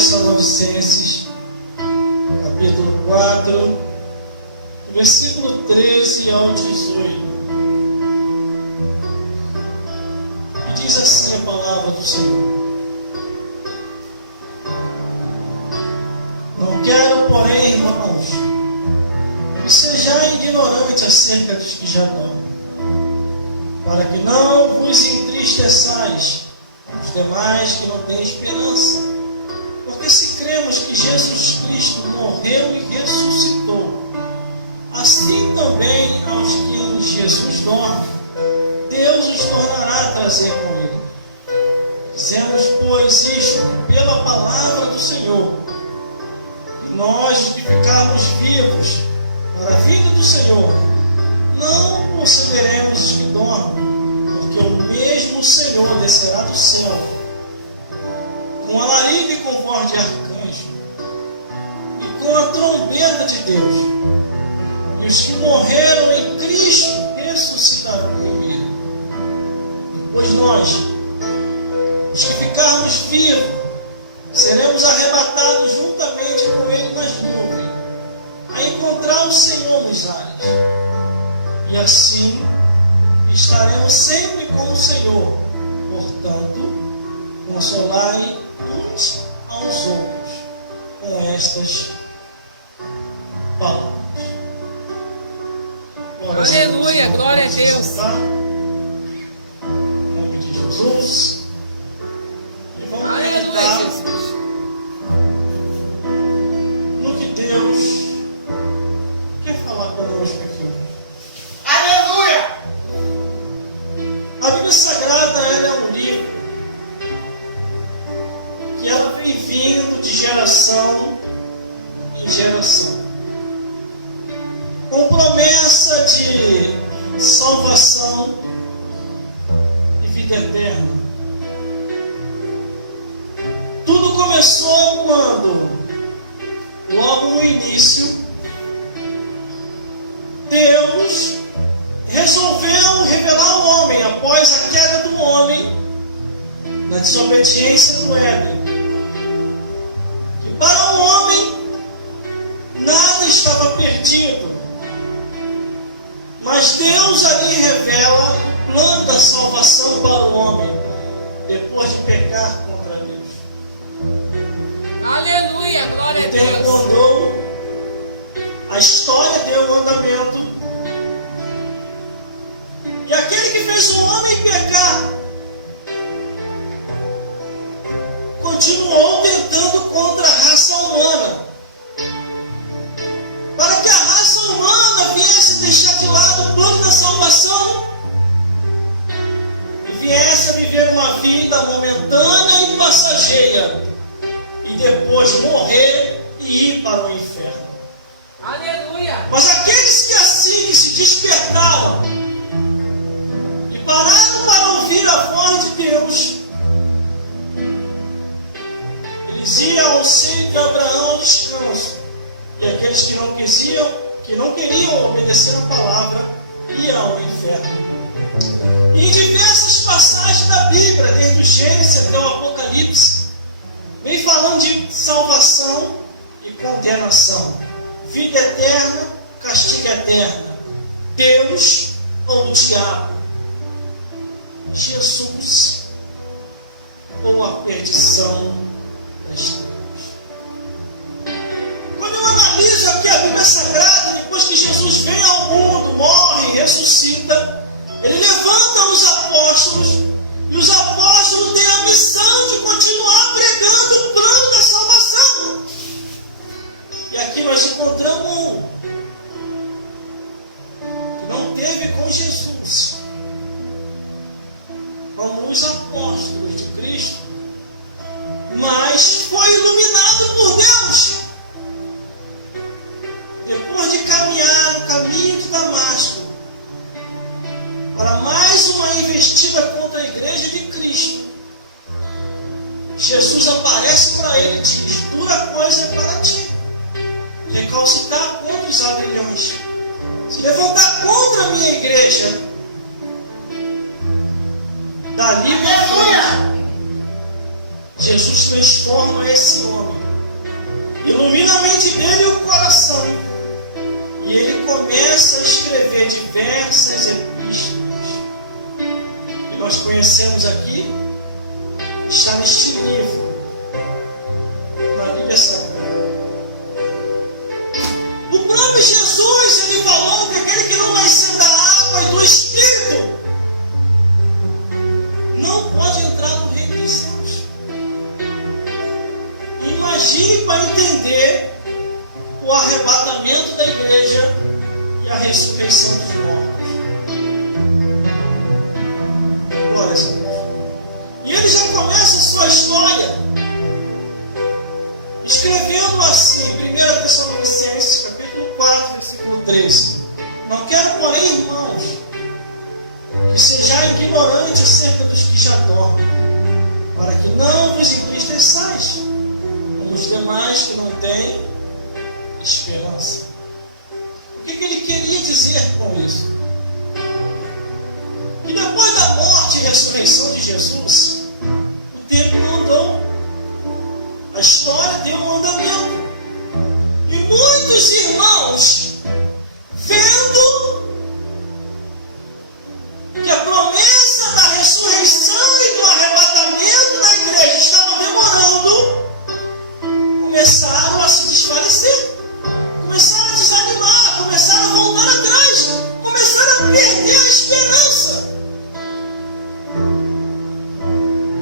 Tessalonicenses, capítulo 4, versículo 13 ao 18. E diz assim a palavra do Senhor: Não quero, porém, irmãos, que sejais ignorantes acerca dos que já dormem, para que não vos entristeçais os demais que não têm esperança. Porque se cremos que Jesus Cristo morreu e ressuscitou, assim também aos que em Jesus dormem, Deus os tornará a trazer com Ele. Dizemos, pois, isto pela palavra do Senhor, que nós, os que ficarmos vivos para a vinda do Senhor, não consideremos os que dormem, porque o mesmo Senhor descerá do céu com alarido e com voz de arcanjo, e com a trombeta de Deus, e os que morreram em Cristo ressuscitarão primeiro. Pois nós, os que ficarmos vivos, seremos arrebatados juntamente com Ele nas nuvens, a encontrar o Senhor nos ares, e assim estaremos sempre com o Senhor. Portanto, consolai uns aos outros com estas palavras. Aleluia, glória a Deus. Em nome de Jesus. E vamos Aleluia, meditar Jesus. no que Deus quer falar conosco aqui. Aleluia! A Bíblia Sagrada, ela é um livro que ela vem vindo de geração em geração, com promessa de salvação e vida eterna. Tudo começou quando, logo no início, Deus resolveu revelar ao homem, após a queda do homem, na desobediência do Éden, que para o homem nada estava perdido, mas Deus ali revela o plano da salvação para o homem, depois de pecar contra Deus. Aleluia, glória O a tempo Deus. andou, a história deu andamento, e aquele que fez o homem pecar continuou tentando contra a raça humana, para que a raça humana viesse deixar de lado o plano da salvação e viesse a viver uma vida momentânea e passageira, e depois morrer e ir para o inferno. Aleluia. Mas aqueles que assim que se despertaram e pararam para ouvir a voz de Deus, eles iam ao seio de Abraão ao descanso. E aqueles que não queriam obedecer a palavra, iam ao inferno. E em diversas passagens da Bíblia, desde o Gênesis até o Apocalipse, vem falando de salvação e condenação, vida eterna, castigo eterno, Deus ou o diabo, Jesus ou a perdição das almas. Quando eu analiso aqui a Bíblia Sagrada, depois que Jesus vem ao mundo, morre, ressuscita, Ele levanta os apóstolos, e os apóstolos têm a missão de continuar pregando o plano da salvação. E aqui nós encontramos um que não teve com Jesus, como os apóstolos de Cristo, mas foi iluminado por Deus. Depois de caminhar no caminho de Damasco, para mais uma investida contra a igreja de Cristo, Jesus aparece para ele e diz: dura coisa é para ti recalcitrar contra os aguilhões, se levantar contra a minha igreja. Dali para frente, Jesus transforma esse homem, ilumina a mente dele e o coração, e ele começa a escrever diversas epístolas. E nós conhecemos aqui, está neste livro, na Bíblia Sagrada. O próprio Jesus, ele falou que aquele que não nascer da água e do Espírito não pode entrar no reino dos céus. Imagine para entender o arrebatamento da igreja e a ressurreição dos mortos. Glória a Deus. E ele já começa a sua história escrevendo assim, 1 Tessalonicenses, capítulo 4, versículo 13. Não quero, porém, irmãos, que sejais ignorantes acerca dos que já dormem, para que não vos entristeçais, como os demais que não têm esperança. O que ele queria dizer com isso? Que depois da morte e ressurreição de Jesus, o tempo mudou. A história deu um andamento. E muitos irmãos, vendo que a promessa da ressurreição e do arrebatamento da igreja estava demorando, começaram a se desfalecer, começaram a desanimar, começaram a voltar atrás, começaram a perder a esperança.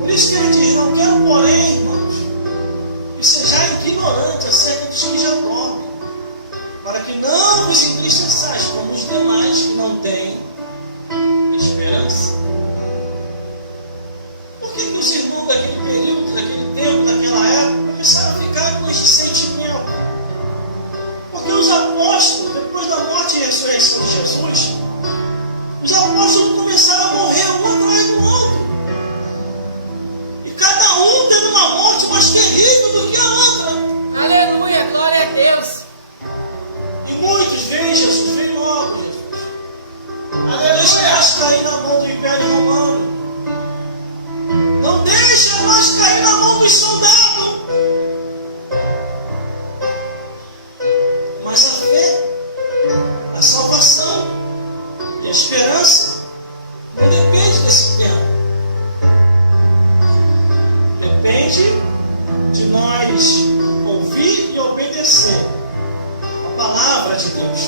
Por isso que ele diz: não quero, porém, irmãos, que sejais ignorantes acerca dos que já dormem, para que não vos entristeçais como os demais que não têm esperança. Por que os irmãos daquele período, daquele tempo, daquela época, começaram a ficar com esse sentimento? Porque os apóstolos, depois da morte e ressurreição de Jesus, os apóstolos começaram a morrer um atrás do outro. E cada um teve uma morte mais terrível do que a outra. Aleluia, glória a Deus. E muitos veem Jesus, vem logo, Jesus. Deixa nós cair na mão do Império Romano. Não deixa nós cair na mão dos soldados. Mas a fé, a salvação e a esperança não depende desse tempo. Depende de nós ouvir e obedecer a palavra de Deus.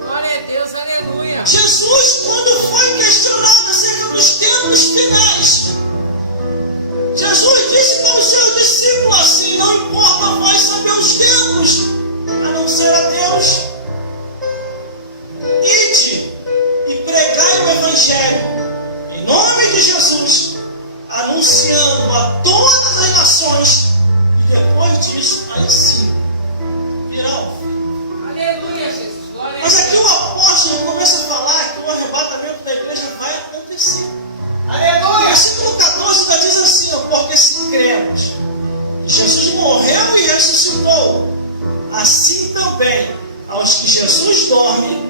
Glória a Deus, aleluia. Jesus, quando foi questionado acerca dos tempos finais, Jesus disse para os seus discípulos assim: não importa a vós saber os tempos, a não ser a Deus. Ide e pregai o Evangelho em nome de Jesus, anunciando a todas as nações, e depois disso, aí sim, virá o fim. Aleluia, Jesus. Glória a Mas Deus. aqui o apóstolo começa a falar que o arrebatamento da igreja vai acontecer. O Aleluia! versículo 14 diz assim: porque se cremos que Jesus morreu e ressuscitou, assim também aos que Jesus dorme,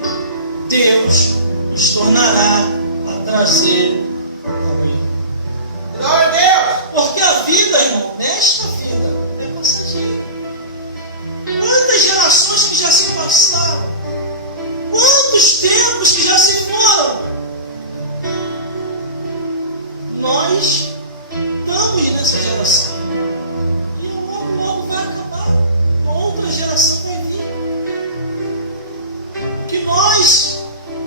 Deus os tornará a trazer também. Glória a Deus! Porque a vida, irmão, nesta vida, é passageira. Quantas gerações que já se passaram, quantos tempos que já se foram. Nós estamos nessa geração. E logo, logo vai acabar. Outra geração vai vir. O que nós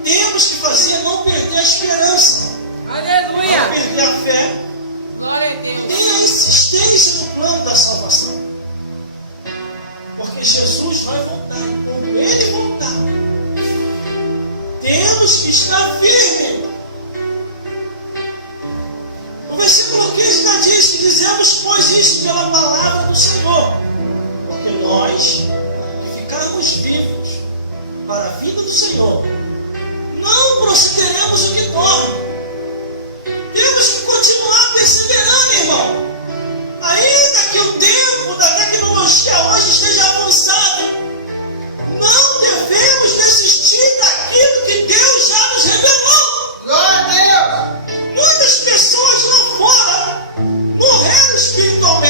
temos que fazer é não perder a esperança, Aleluia. não perder a fé, Glória a Deus. nem a insistência no plano da salvação. Porque Jesus vai voltar. E quando Ele voltar, temos que estar firmes. O versículo 15 já diz que dizemos, pois, isto pela palavra do Senhor, porque nós, que ficarmos vivos para a vida do Senhor,